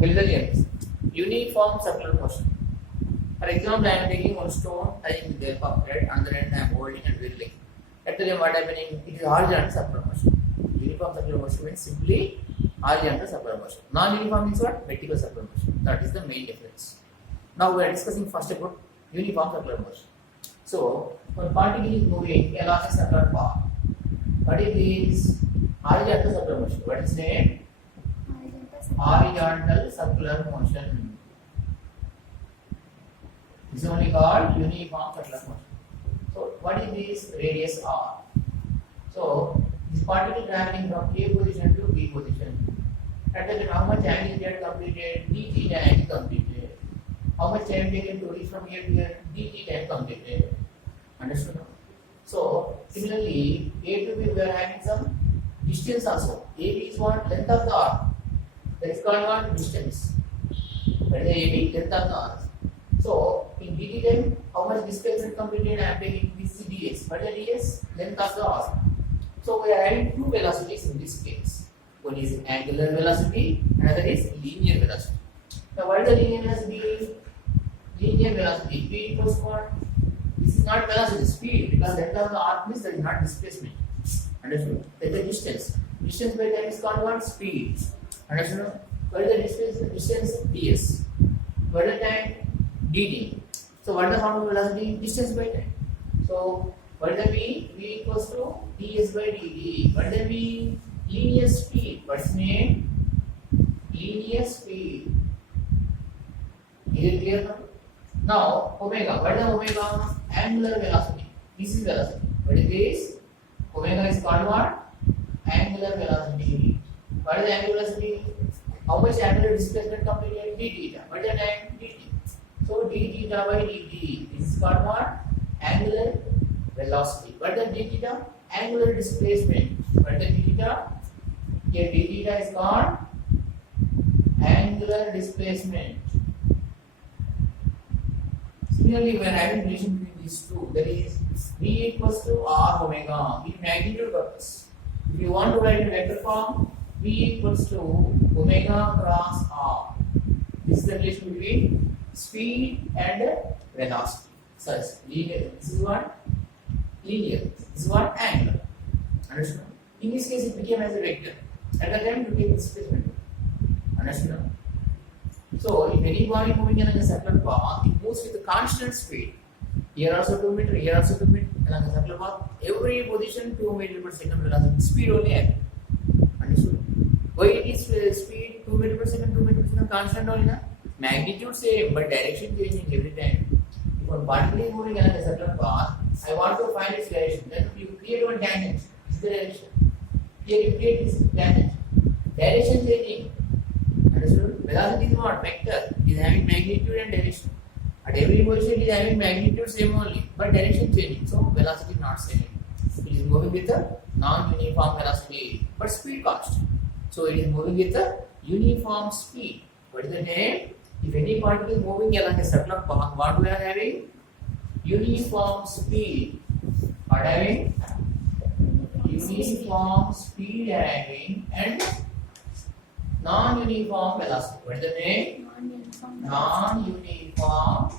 fill the gaps. Uniform circular motion. For example, I am taking one stone, tying with the help of thread, and then I am holding and wiggling. At the time, what happening? It is horizontal circular motion. Uniform circular motion means simply horizontal circular motion. Non-uniform means what? Vertical circular motion. That is the main difference. Now we are discussing first about uniform circular motion. So, when particle is moving along a circular path, what is this? Horizontal circular motion. What is name? Horizontal circular motion. This is only called uniform circular motion. So, what is this? Radius r. So, this particle traveling from A position to B position. At the time, how much angle is that completed? D theta angle completed. How much time taken to reach from here to here? D theta completed. Understood? So, similarly, A to B we are having some distance also. AB is what? Length of the arc. That is called what? Distance. That is the AB, length of the arc. So, in dt time, how much displacement completed? I am taking this ds. What is ds? Length of the arc. So, we are having two velocities in this case. One is angular velocity, another is linear velocity. Now, what is the linear velocity? Linear velocity, v equals what? This is not velocity, speed, because length of the arc means there is not displacement. Understood? That is the distance. Distance by time is called what? Speed. Understood? What is the distance? ds. What is the time? dt. So, what is the form of velocity? Distance by time. So, what is the v? v equals to ds by dt. What is the v? Linear speed. What's name? Linear speed. Is it clear now? Now, omega. What is the omega? Angular velocity. This is velocity. What is this? Omega is called what? Angular velocity. What is the angular velocity? How much angular displacement completed? d theta. What is the time? dt. So, d theta by dt. This is called what? Angular velocity. What is the d theta? Angular displacement. What is the d theta? Here d theta is called angular displacement. Similarly, we are having relation between these two. That is v equals to r omega. The magnitude purpose. If you want to write in vector form, v equals to omega cross r. This is the relation between speed and velocity. Such linear. This is what? Linear. This is what? Angular. Understood? In this case, it became as a vector. At the time, it became displacement. Understood? So, if any body moving along a circular path, it moves with a constant speed. Here also 2 meter, here also 2 meter, along a circular path. Every position 2 meter per second velocity. Speed only happen. Understood? Why it is speed 2 meter per second, 2 meter per second, constant only? Na? Magnitude same, but direction changing every time. If one particle is moving along a circular path, I want to find its direction. Then you create one tangent. This is the direction. Here you create this tangent. Direction changing. Understood? Velocity is what? Vector. It is having magnitude and direction. At every position it is having magnitude same only, but direction changing. So velocity is not same. It is moving with a non-uniform velocity, but speed constant. So it is moving with a uniform speed. What is the name? If any particle is moving along a circular path, what we are having? Uniform speed. What having? Uniform speed having and non-uniform velocity. What is the name? Non-uniform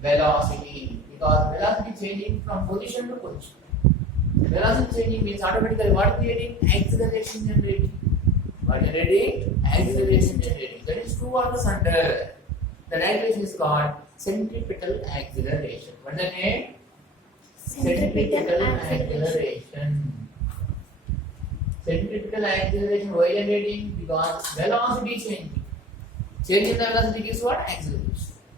velocity. Because velocity changing from position to position. Velocity changing means automatically what creating? Acceleration generating. What generating? Acceleration generating. That is true on the center. The acceleration is called centripetal acceleration. What is the name? Centripetal acceleration. Centripetal acceleration, why generating? Because velocity changing. Changing the velocity gives what? Acceleration.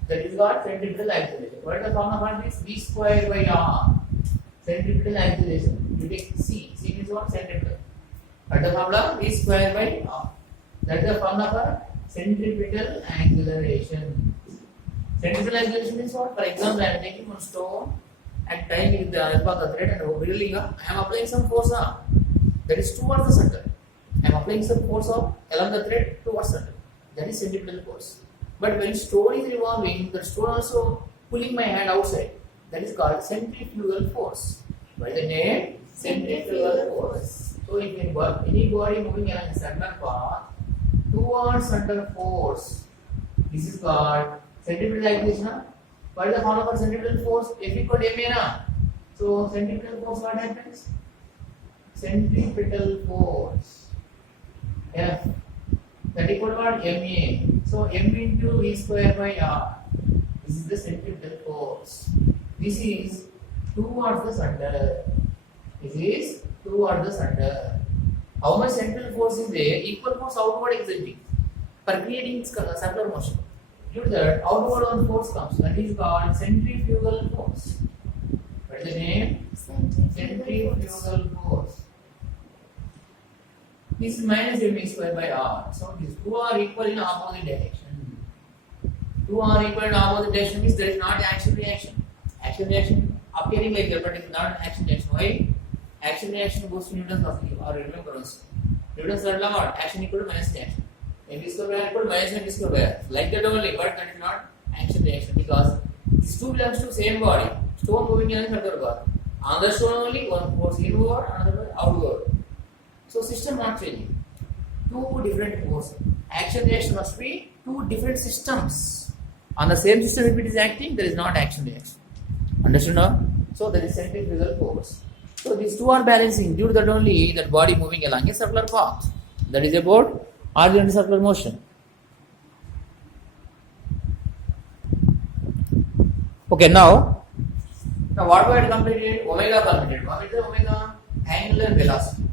That is what? Centripetal acceleration. What is the formula for this? V square by r. Centripetal acceleration. You take c. C means what? Centripetal. What is the formula? V square by r. That is the formula for centripetal acceleration. Centripetal acceleration means what? For example, I am taking one stone and tying it with the help of the thread and wiggling up. I am applying some force that is towards the center. I am applying some force along the thread towards the center. That is centripetal force. But when stone is revolving, the stone also pulling my hand outside. That is called centrifugal force. By the name centrifugal force. So if any body moving along a circular path, two towards under force. This is called centripetal acceleration. What is the formula for centripetal force? F equal to ma na. So centripetal force what happens? Centripetal force F that equal to what? Ma. So m into v square by r. This is the centripetal force. This is towards the center. This is towards the center. How much central force is there? Equal force outward exerting for creating circular motion. Due to that, outward one force comes. That is called centrifugal force. What is the name? Centrifugal force. This is minus mv square by r. So these two are equal in opposite direction. Two are equal in opposite direction means there is not action reaction. Action reaction appearing like that, but it is not an action reaction. Why? Action reaction goes to Newton's law or remember also. Newton's law what? Action equal to minus reaction. mv square by r equal to minus mv square by r. Like that only, but that is not action reaction because these two belongs to same body. Stone moving in another bar. On the stone only one force inward, another outward. So system not changing. Two different forces. Action reaction must be two different systems. On the same system, if it is acting, there is not action reaction. Understood now? So there is centrifugal force. So these two are balancing. Due to that only, that body moving along a circular path. That is about horizontal circular motion. Okay, now what we had completed? Omega completed. What is the omega? Angular velocity.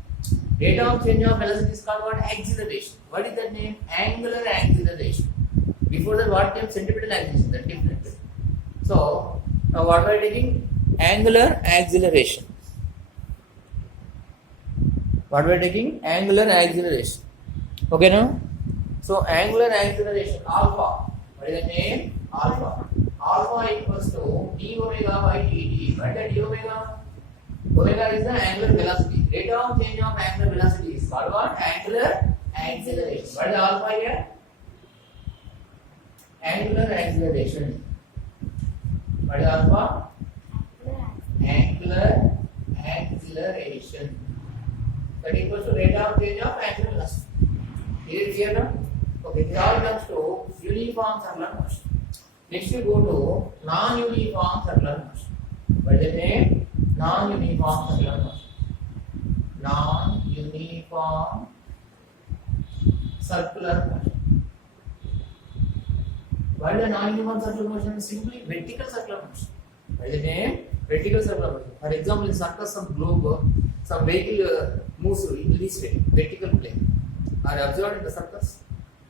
Rate of change of velocity is called what? Acceleration. What is that name? Angular acceleration. Before that, what came? Centripetal acceleration. That different. So now what we are taking? Angular acceleration. What we are taking? Angular acceleration. Okay now? So angular acceleration alpha. What is the name? Alpha. Alpha equals to d omega by dt. What is the d omega? Omega is the angular velocity. Rate of change of angular velocity is called what? Angular acceleration. What is alpha here? Angular acceleration. What is alpha? Angular acceleration. That equals to rate of change of angular velocity. Is it clear now? Okay, this all comes to uniform circular motion. Next we go to non-uniform circular motion. What is the name? Non-uniform circular motion. Non-uniform circular motion. What is the non-uniform circular motion? Simply vertical circular motion. What is the name? Vertical circular motion. For example, in circus, some globe, some vehicle moves in this way, vertical plane. Are observed in the circus?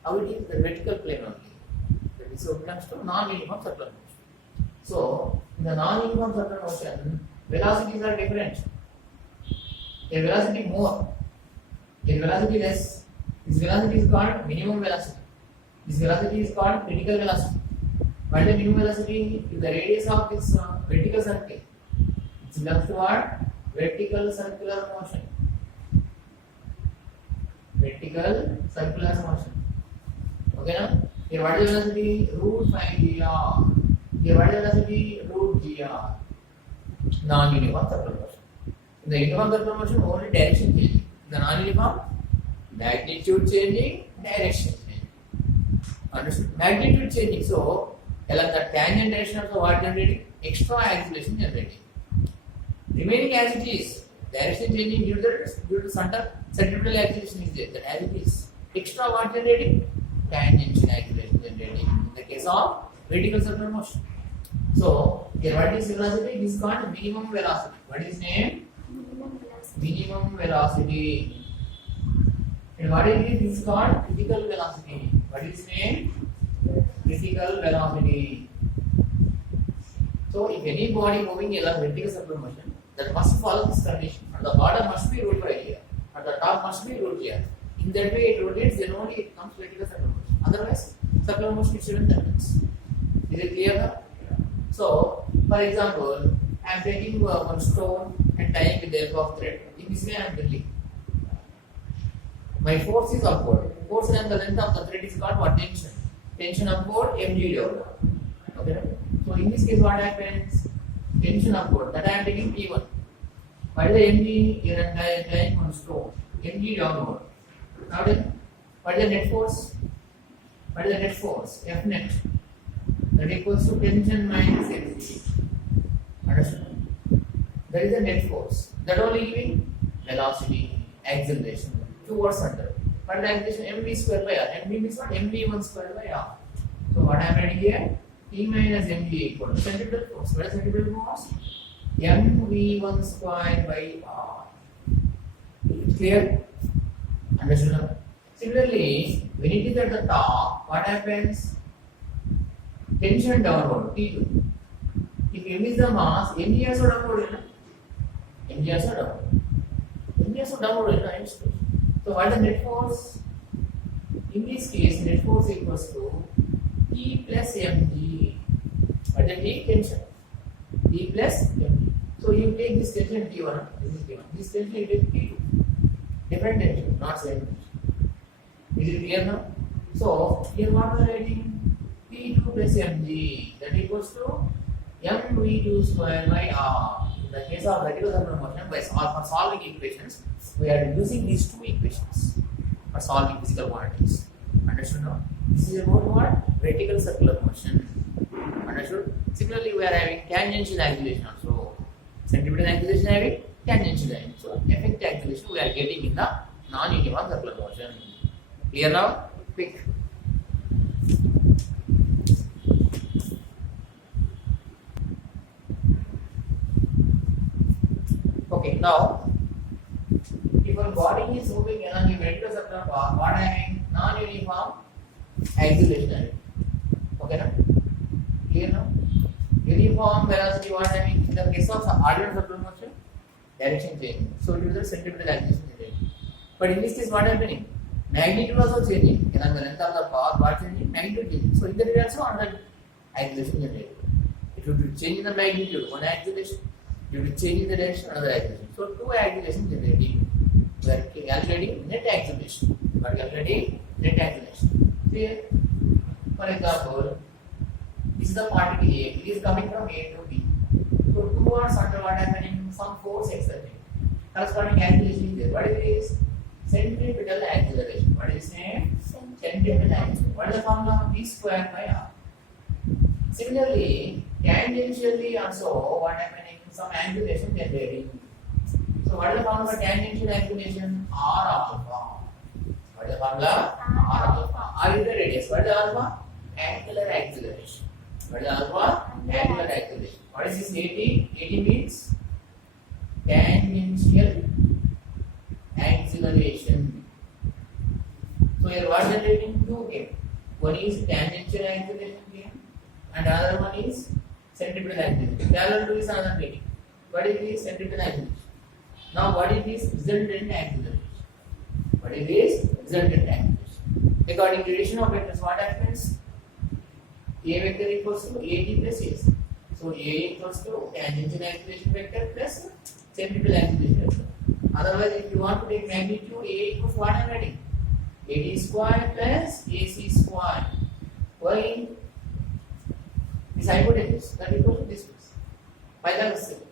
How it is? The vertical plane only. That is what belongs to non-uniform circular motion. So, in the non-uniform circular motion, velocities are different. A velocity more, a velocity less. This velocity is called minimum velocity. This velocity is called critical velocity. What is the minimum velocity? If the radius of this vertical circle, it belongs to what? Vertical circular motion. Vertical circular motion. Okay now? Here what is the velocity? Root 5 gr. Here what is the velocity? Root gr. Non-uniform circular motion. In the uniform circular motion, only direction changing. In the non-uniform, magnitude changing, direction changing. Understood? Magnitude changing. So, along the tangent direction of the what generating? Extra acceleration generating. Remaining as it is, direction changing due to centripetal acceleration is there. That as it is. Extra what generating? Tangential acceleration generating. In the case of vertical circular motion. So, here what is velocity? This is called minimum velocity. What is its name? Minimum velocity. And what is it? This is called critical velocity. What is its name? Critical velocity. So, if any body moving along vertical circular motion, that must follow this condition. And the bottom must be root right here. And the top must be root here. In that way, it rotates, then only it comes vertical circular motion. Otherwise, circular motion is shouldn't happens. Is it clear now? So, for example, I am taking one stone and tying with the help of thread. In this way, I am drilling. My force is upward. Force and the length of the thread is called what? Tension. Tension upward, mg downward. Okay. So, in this case, what happens? Tension upward. That I am taking T1. What is the mg? Here I am tying one stone. Mg downward. Now then, what is the net force? What is the net force? F net. That equals to tension minus mg. Understood? That is the net force. That only giving velocity, acceleration towards under. But the acceleration mv square by r. mv means what? mv1 square by r. So what I am writing here? T minus mg equal to centripetal force. What is centripetal force? mv1 square by r. Clear? Understood? Similarly, when it is at the top, what happens? Tension downward, T2. If m is the mass, mg also downward. mg also downward. mg also downward. So what is the net force? In this case, net force equals to T plus mg. What is the T? Tension. T plus mg. So you take this tension T1, this is T1. This tension you take T2. Different tension, not same tension. Is it clear now? So here what we are writing? T2 plus mg, that equals to mv2 square by r. In the case of vertical circular motion, for solving equations, we are using these two equations for solving physical quantities. Understood now? This is about what? Vertical circular motion. Understood? Similarly, we are having tangential acceleration also. Centripetal acceleration having tangential acceleration. So effective acceleration we are getting in the non-uniform circular motion. Clear now? Quick. Okay, now if a body is moving along a vertical circular path, what I mean? Non-uniform acceleration. Okay, now? Clear now? Uniform velocity, what I mean? In the case of ordinary circular motion, direction change. So it is the centripetal acceleration change. But in this case, what happening? Magnitude also changing. Along the length of the path, what changing? Magnitude changing. So in the real also another acceleration generated. It will be changing the magnitude, one acceleration. It will be changing the direction, another acceleration. So two acceleration generating. We are calculating net acceleration. We are calculating net acceleration. Clear? For example, this is the particle A. It is coming from A to B. So towards under what happening? Some force exerting. Corresponding acceleration is there. What is this? Centripetal acceleration. What is name? Centripetal acceleration. What is the formula? V square by r. Similarly, tangentially also what happening? Some acceleration generating. So what is the formula for tangential acceleration? R alpha. What is the formula? R alpha. R is the radius. What is the alpha? Angular acceleration. What is the alpha? Angular acceleration. What is this AT? AT means tangential acceleration. So here what generating? Two came. One is tangential acceleration came and another one is centripetal acceleration. Parallel to is another thing. What is this? Centripetal acceleration. Now what is this? Resultant acceleration. What is this? Resultant acceleration. According to relation of vectors, what happens? A vector equals to AT plus AC. So A equals to tangential acceleration vector plus centripetal acceleration vector. Otherwise, if you want to take magnitude, A equals what I am writing? AT square plus AC square. Why? This hypotenuse that equals to this place. Pythagoras theorem.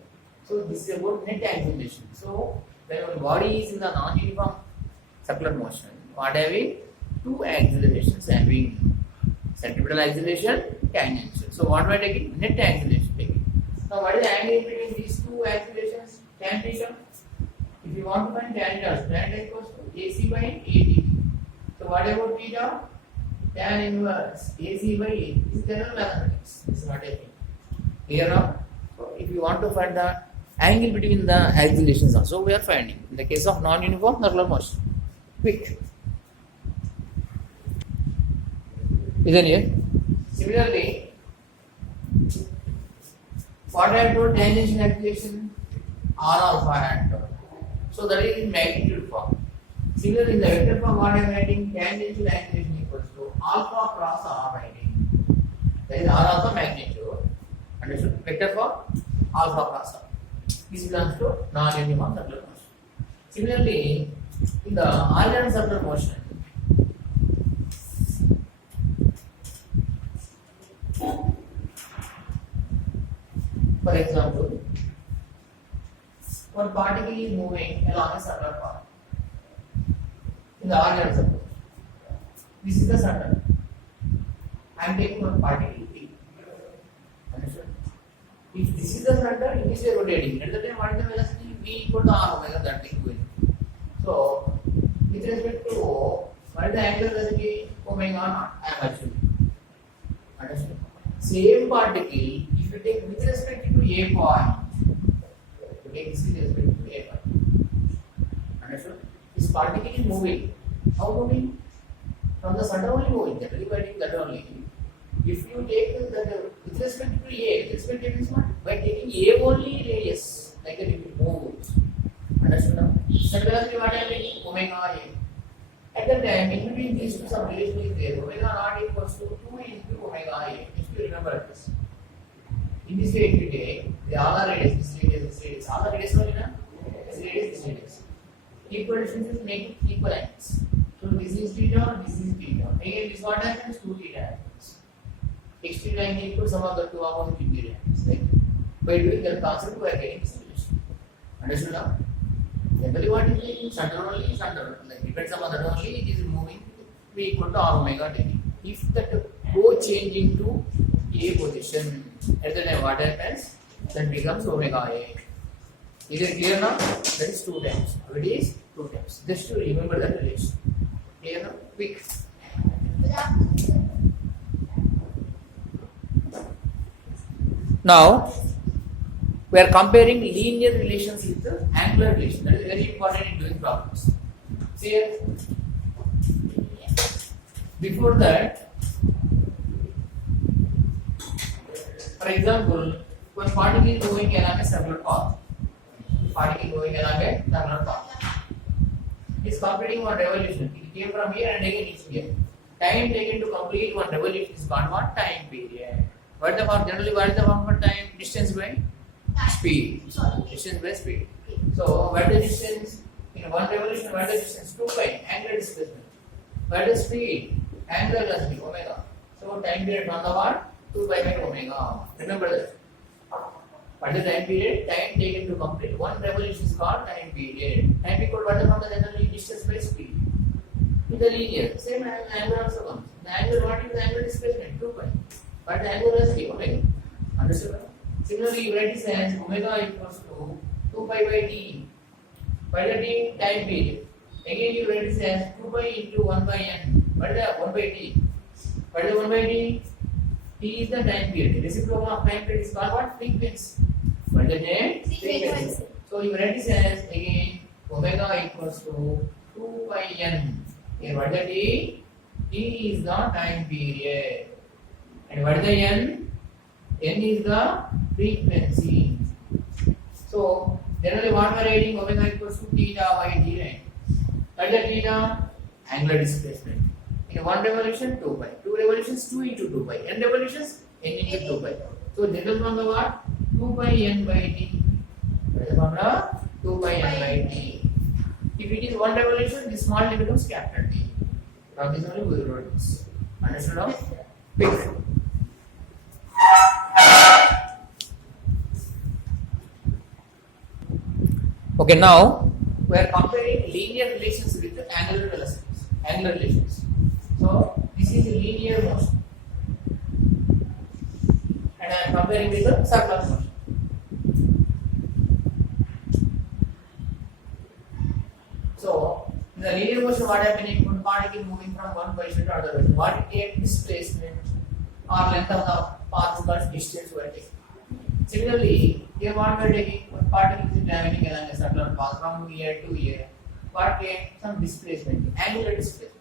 So this is about net acceleration. So when our body is in the non-uniform circular motion, what have we? Two accelerations having centripetal acceleration, tangential. So what am I taking? Net acceleration taking. Now what is the angle between these two accelerations? Tan theta. If you want to find tan theta, tan theta equals to AC by AT. So what about theta? Tan inverse AC by AT. This is general mathematics. This is not a thing. Clear now? So if you want to find the angle between the accelerations also, we are finding in the case of non-uniform circular motion. Quick. Isn't it? Similarly, what I have told tangential acceleration R alpha I have told. So that is in magnitude form. Similarly, in the vector form, what I am writing? Tangential acceleration equals to alpha cross R writing. That is R alpha magnitude. Understood? Vector form alpha cross R. This belongs to non-uniform circular motion. Similarly, in the ordinary circular motion, for example, one particle is moving along a circular path in the ordinary circle. This is the center. I am taking one particle T. Understood? If this is the center, it is a rotating. At the time, what is the velocity? V equal to R omega, that thing going. So, with respect to O, what is the angular velocity? Omega naught. I am assuming. Understood? Same particle, if you take with respect to A point, you take this with respect to A point. Understood? This particle is moving. How moving? From the center only moving. Generally, by taking that only. If you take that with respect to A, with respect to A means what? By taking A only radius, like that it will move. Understood now? Center velocity what I am taking? Omega A. At that time, in between these two some relation is there. Omega naught equals to 2 into omega A. If you remember this. In this way, if you take, they all are radius, this radius, all are radius only, na? This radius. Equal distances make it equal angles. So this is theta, this is theta. Again, this what happens? 2 theta happens. Extreme angle equals sum of the two opposite interior angles. Right? By doing that concept, we are getting this relation. Understood now? Generally, what is making center only, center. Like depends on that only, it is moving V equal to R omega t. If that go change into A position, at the time what happens? That becomes omega A. Is it clear now? That is 2 times. It is 2 times. Just to remember that relation. Clear now? Quick. Now, we are comparing linear relations with the angular relation. That is very important in doing problems. See here. Before that, for example, when particle is moving along a circular path, it is completing one revolution. It came from here and again it's here. Time taken to complete one revolution is called what? Time period. What is the form? Generally, what is the form for time? Distance by speed. Distance by speed. So, what is the distance? In one revolution, what is the distance? 2 pi, angular displacement. What is speed? Angular velocity, omega. So, time period from the what? 2 pi by omega. Remember that. What is the time period? Time taken to complete one revolution is called time period. Time equal what is from the generally distance by speed. In the linear, same angle also comes. The angle, what is the angular displacement? 2 pi. But the angular velocity, omega. Understood? Similarly, you write this as omega equals to 2 pi by t. By the t time period. Again, you write this as 2 pi into 1 by n. What is the 1 by t? What is the 1 by t? T is the time period. Reciprocal of time period is called what? Frequency. What is the name? Frequency. So you write this as again omega equals to 2 pi n. Here what is the t? T is the time period. And what is the n? N is the frequency. So generally what we are writing omega equals to theta by t, right? What is the theta? Angular displacement. In one revolution 2 pi. 2 revolutions 2 into 2 pi. N revolutions n into 2 pi. So general formula what? 2 pi n by t. What is the formula? 2 pi n by t. If it is one revolution, this small t becomes capital T. From this only we will write this. Understood now? Pick. Okay, now we are comparing linear relations with angular velocities. Angular relations. So this is linear motion, and I am comparing with the circular motion. So in the linear motion, what happening? One particle moving from one position to another position. What take displacement or length of the path called distance we are taking. Similarly, here what we are taking, one particle is traveling along a circular path from here to here. What take some displacement, angular displacement.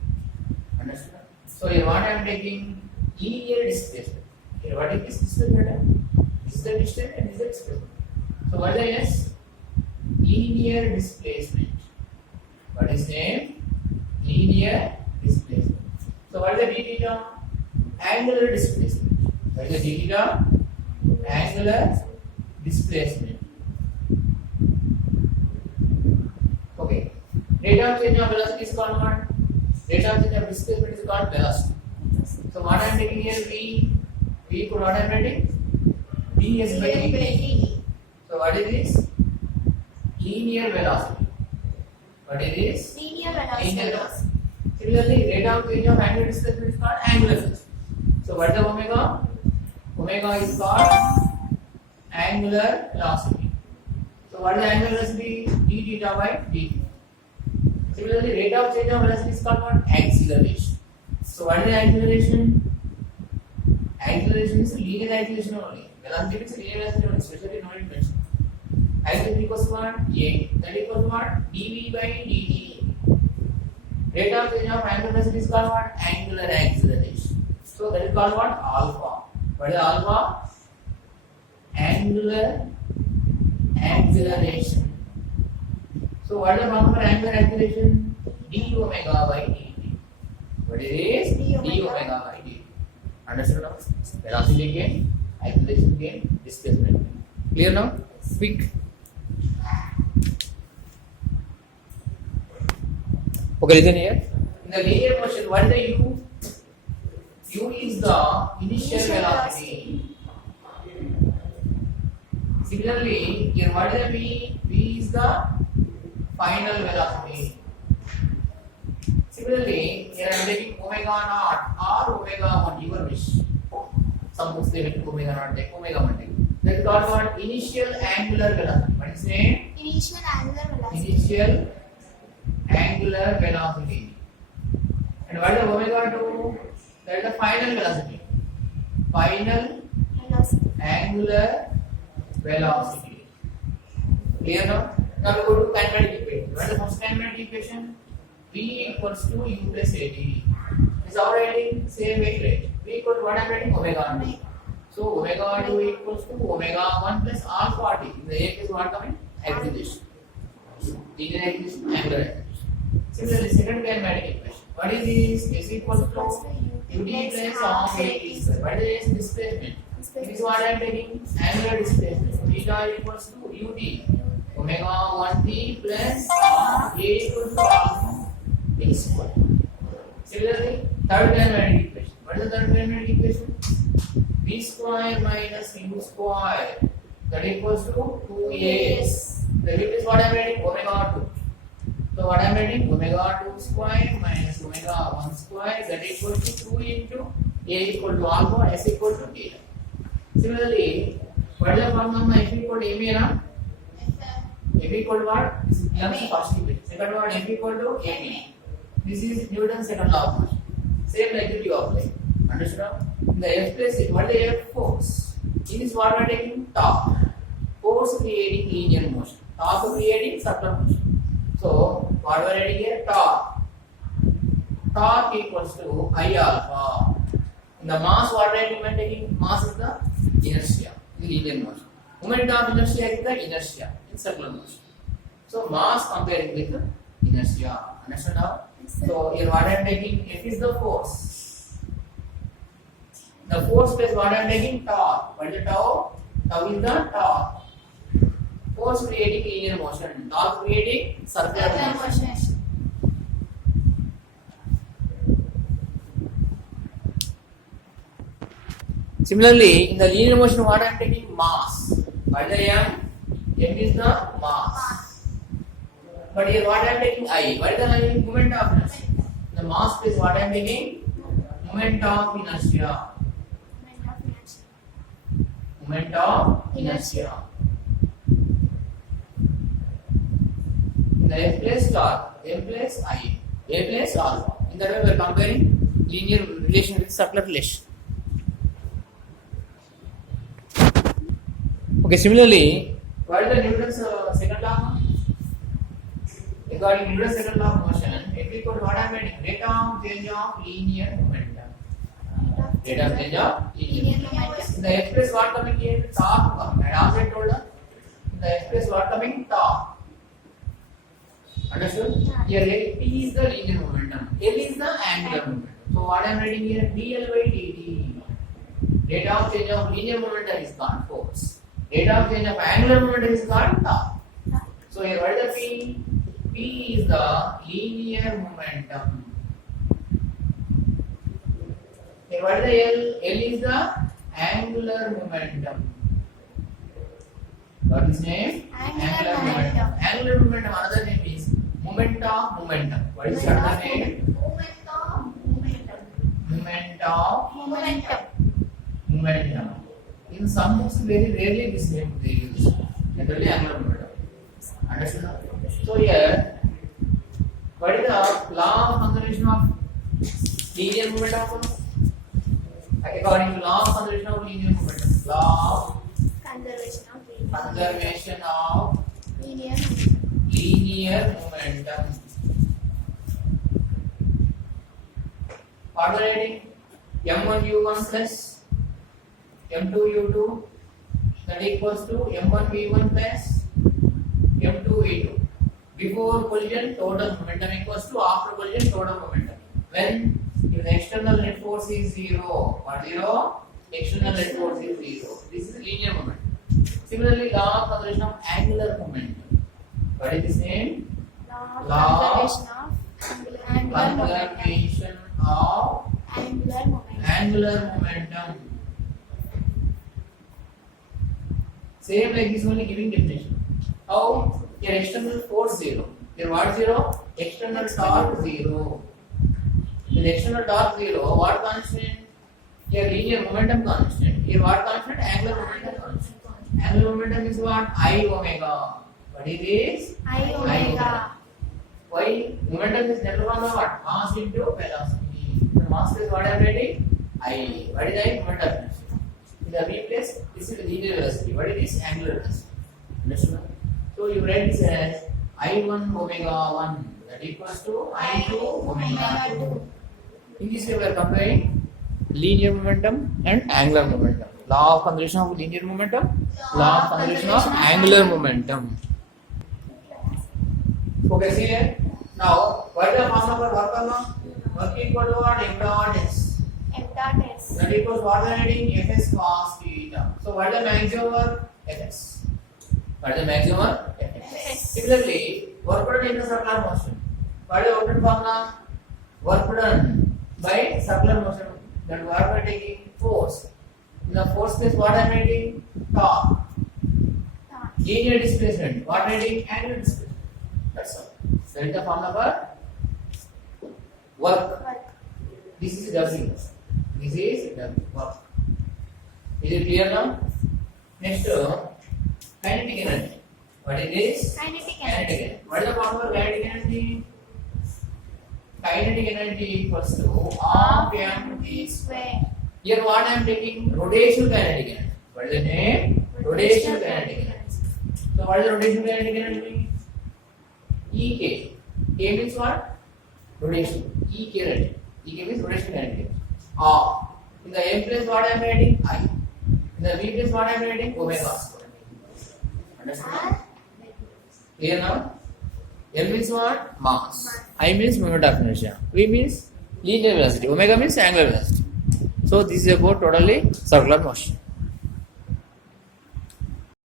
Understood? So here what I am taking linear displacement. Here what is this displacement? This is the distance and this is the displacement. So what is S? Linear displacement. What is name? Linear displacement. So what is the d theta? Angular displacement. What is the d theta? Angular displacement. Okay. Rate of change of velocity is called what? Rate of change of displacement is called velocity. So what I am taking here V equal what I am writing? ds by dt. So what is this? Linear velocity. What is this? Linear velocity. Similarly, rate of change of angular displacement is called angular velocity. So what is the omega? Omega is called angular velocity. So what is the angular velocity? D theta by dt. Similarly, rate of change of velocity is called what? Acceleration. So what is the acceleration? Acceleration is linear acceleration only. Velocity is linear acceleration only, especially not in mention. Acceleration equals to what? A. That equals to what? dv by dt. Rate of change of angular velocity is called what? Angular acceleration. So that is called what? Alpha. What is alpha? Angular acceleration. So what is the formula for angular acceleration? D omega by dt. What it is? D omega by dt. Understood now? Velocity gain, acceleration gain, displacement gain. Clear now? Quick. Okay, listen here. In the linear motion, what is the u? U is the initial velocity. Similarly, here what is the v? V is the final velocity. Similarly, here I am taking omega naught or omega 1, your wish. Some books they will omega naught, take omega 1 take. That is called what? Initial angular velocity. What is name? Initial angular velocity. Initial angular velocity. And what is the omega 2? That is the final velocity. Final Velocity. angular velocity. Clear now? Now we go to kinematic equation. What is the first kinematic equation? V equals to U plus AT. Is our writing same way, right? V equals to what I am writing? Omega 2. So omega 2 equals to omega 1 plus alpha t. In the A case what coming? Acceleration. Linear acceleration, angular acceleration. Similarly, second kinematic equation. What is this? S equals to ut plus half AT square. What is this? Displacement. This is what I am taking. Angular displacement. Theta equals to ut. Omega 1t plus half A equals to alpha t square. Similarly, third kinematic equation. What is the third kinematic equation? V square minus u square. That equals to 2a. The u is what I am writing? Omega 2. So what I am writing? Omega 2 square minus omega 1 square. That equals to 2 into a equal to alpha, s equal to theta. Similarly, what is the formula? F equal to ma. F equal to what? Young's first equation. Second one, F equal to ma. This is Newton's second law of motion. Same like that you apply. Understood? In the F place, what is the F force? In this what we are taking? Torque. Force creating linear motion. Torque creating circular motion. So what we are writing here? Torque. Torque equals to I alpha. In the mass, what we are taking? Mass is the inertia in linear motion. Moment of inertia is the inertia in circular motion. So mass comparing with the inertia. Understand now? So here what I am taking? F is the force. The force plus what I am taking? Torque. What is the tau? Tau is the torque. Force creating linear motion. Torque creating circular motion. Similarly, in the linear motion, what I am taking? Mass. What is the M? M is the mass. But here what I am taking? I. What is the moment of inertia? The mass plus what I am taking? Moment of inertia. Moment of inertia. In the F plus torque, M plus I, A plus alpha. In that way we are comparing linear relation with circular relation. Okay, similarly, what is the Newton's second law? Regarding Newton's second law of motion, F equal to what I am writing? Rate of change of linear momentum. Rate of change of linear momentum. In the F plus what coming here? Torque coming. And also I told us, in the F plus what coming? Torque. Understood? Here P is the linear momentum, L is the angular momentum. So what I am writing here? dl by dt. Rate of change of linear momentum is called force. Rate of change of angular momentum is called torque. So here what is the P? P is the linear momentum. Here what is the L? L is the angular momentum. What is name? Angular momentum. Angular momentum, another name is moment of momentum. What is the other name? Moment of momentum. Moment of momentum. In some books, very rarely this name they use. Generally, angular momentum. Understood? So here, what is the law of conservation of linear momentum? According to law of conservation of linear momentum, law of conservation of linear momentum. Formulating m1u1 plus m2u2 that equals to m1v1 plus m2v2. Before collision, total momentum equals to after collision, total momentum. When if the external net force is 0, what 0? External net force is 0. This is linear momentum. Similarly, law of conservation of angular momentum. What is this name? Law of conservation of angular momentum. Same like this, only giving definition. How? Your external force 0. Your what 0? External torque 0. With external torque 0, what constant? Your linear momentum constant. Your what constant? Angular momentum constant. Angular momentum is what? I omega. What it is? I omega. Why? Momentum is general form of what? Mass into velocity. The mass is what I am writing? I. What is I? Momentum. In the V place, this is the linear velocity. What is this? Angular velocity. Understood? So you write this as I1 omega 1 that equals to I2 omega 2. In this way we are comparing linear momentum and angular momentum. Law of conservation of linear momentum, law of conservation of angular momentum. Okay, see here. Now, what is the formula for work done? Work equal to what? M dot S. That equals what we are writing? Fs cos theta. So, what is the maximum work? Fs. What is the maximum work? Fs. Similarly, work done in the circular motion. What is the open formula? Work done by circular motion. That what we are taking? Force. In the force space, what I am writing? Torque. Linear displacement. What I am writing? Angular displacement. That's all. That is the formula for work. This is W. This is W. Work. Is it clear now? Next, kinetic energy. What is this? Kinetic energy. What is the formula for kinetic energy? Kinetic energy equals to half mv square. Here what I am taking? Rotational kinetic energy. What is the name? Rotational kinetic energy. So what is the rotational kinetic energy? EK. K means what? Rotation. EK right. EK means rotational kinetic energy. R. In the M place what I am writing? I. In the V place what I am writing? Omega square. Understand? Clear now? L means what? Mass. I means moment of inertia. V means linear velocity. Omega means angular velocity. So this is about totally circular motion.